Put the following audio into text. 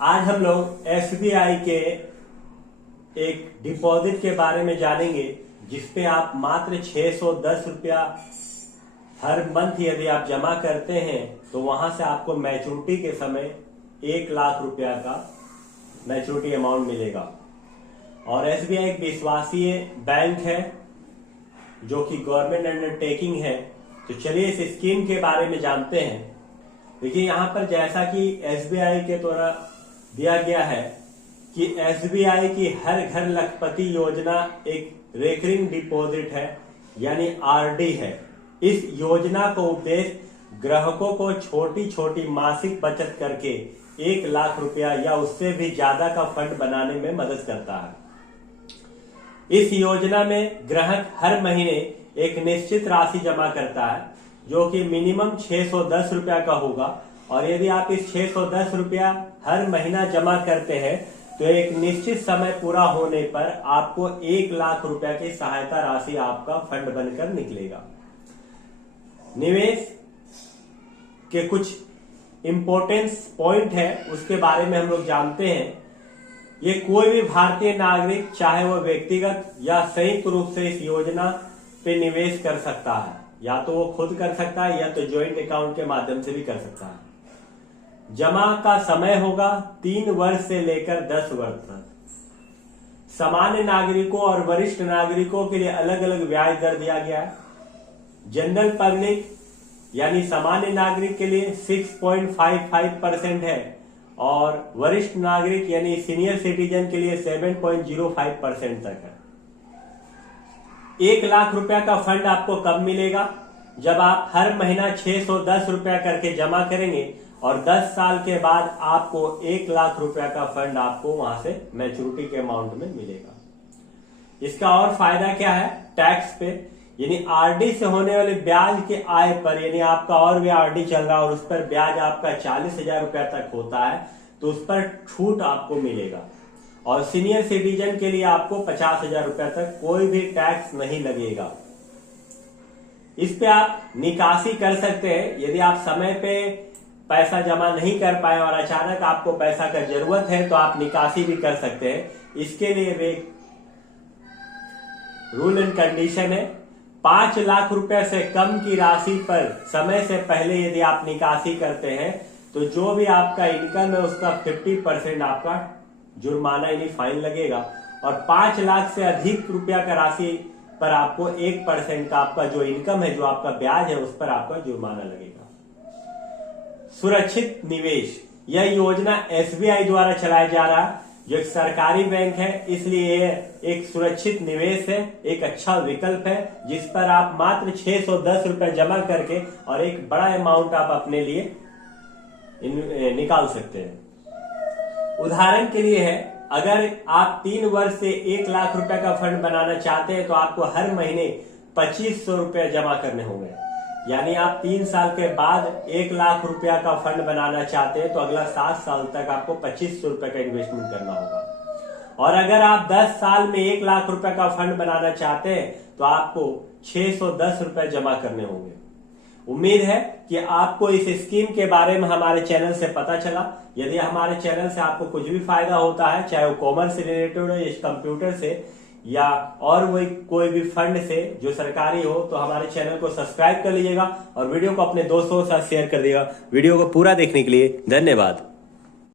आज हम लोग एसबीआई के एक डिपॉजिट के बारे में जानेंगे जिसपे आप मात्र 610 रुपया हर मंथ यदि आप जमा करते हैं तो वहां से आपको मैच्योरिटी के समय 1 लाख रुपया का मैच्योरिटी अमाउंट मिलेगा। और एसबीआई एक विश्वसनीय बैंक है जो कि गवर्नमेंट अंडरटेकिंग है। तो चलिए इस स्कीम के बारे में जानते हैं। देखिए यहाँ पर जैसा कि एसबीआई के द्वारा दिया गया है कि एसबीआई की हर घर लखपति योजना एक रेकरिंग डिपॉजिट है यानी आरडी है। इस योजना का उद्देश्य ग्राहकों को छोटी छोटी मासिक बचत करके 1 लाख रुपया या उससे भी ज्यादा का फंड बनाने में मदद करता है। इस योजना में ग्राहक हर महीने एक निश्चित राशि जमा करता है जो कि मिनिमम 610 रुपया का होगा। और यदि आप इस 610 रुपया हर महीना जमा करते हैं तो एक निश्चित समय पूरा होने पर आपको 1 लाख रुपया की सहायता राशि आपका फंड बनकर निकलेगा। निवेश के कुछ इंपॉर्टेंस पॉइंट है उसके बारे में हम लोग जानते हैं। ये कोई भी भारतीय नागरिक चाहे वो व्यक्तिगत या संयुक्त रूप से इस योजना पे निवेश कर सकता है। या तो वो खुद कर सकता है या तो ज्वाइंट अकाउंट के माध्यम से भी कर सकता है। जमा का समय होगा 3 वर्ष से लेकर 10 वर्ष तक। सामान्य नागरिकों और वरिष्ठ नागरिकों के लिए अलग अलग ब्याज दर दिया गया है। जनरल पब्लिक यानी सामान्य नागरिक के लिए 6.55% है और वरिष्ठ नागरिक यानी सीनियर सिटीजन के लिए 7.05% तक है। 1 लाख रुपया का फंड आपको कब मिलेगा? जब आप हर महीना 610 रुपया करके जमा करेंगे और 10 साल के बाद आपको 1 लाख रुपया का फंड आपको वहां से मैच्योरिटी के अमाउंट में मिलेगा। इसका और फायदा क्या है? टैक्स पे यानी आरडी से होने वाले ब्याज के आय पर, यानी आपका और भी आरडी चल रहा है और उस पर ब्याज आपका 40,000 रुपया तक होता है तो उस पर छूट आपको मिलेगा। और सीनियर सिटीजन के लिए आपको 50,000 रुपया तक कोई भी टैक्स नहीं लगेगा। इस पे आप निकासी कर सकते हैं। यदि आप समय पे पैसा जमा नहीं कर पाए और अचानक आपको पैसा का जरूरत है तो आप निकासी भी कर सकते हैं। इसके लिए वे रूल एंड कंडीशन है। 5 लाख रुपए से कम की राशि पर समय से पहले यदि आप निकासी करते हैं तो जो भी आपका इनकम है उसका 50% आपका जुर्माना यानी फाइन लगेगा। और 5 लाख से अधिक रुपया का राशि पर आपको 1% का आपका जो इनकम है, जो आपका ब्याज है, उस पर आपका जुर्माना लगेगा। सुरक्षित निवेश, यह योजना एसबीआई द्वारा चलाया जा रहा है जो एक सरकारी बैंक है, इसलिए एक सुरक्षित निवेश है, एक अच्छा विकल्प है जिस पर आप मात्र 610 रुपए जमा करके और एक बड़ा अमाउंट आप अपने लिए निकाल सकते हैं। उदाहरण के लिए है, अगर आप 3 वर्ष से 1 लाख रुपए का फंड बनाना चाहते हैं तो आपको हर महीने 2500 रुपए जमा करने होंगे। यानी आप 3 साल के बाद 1 लाख रुपया का फंड बनाना चाहते हैं तो अगला 7 साल तक आपको 2500 रुपए का इन्वेस्टमेंट करना होगा। और अगर आप 10 साल में 1 लाख रुपए का फंड बनाना चाहते हैं तो आपको 610 रुपए जमा करने होंगे। उम्मीद है कि आपको इस स्कीम के बारे में हमारे चैनल से पता चला। यदि हमारे चैनल से आपको कुछ भी फायदा होता है, चाहे वो कॉमर्स से रिलेटेड हो या कंप्यूटर से या और वही कोई भी फंड से जो सरकारी हो, तो हमारे चैनल को सब्सक्राइब कर लीजिएगा और वीडियो को अपने दोस्तों के साथ शेयर कर दीजिएगा। वीडियो को पूरा देखने के लिए धन्यवाद।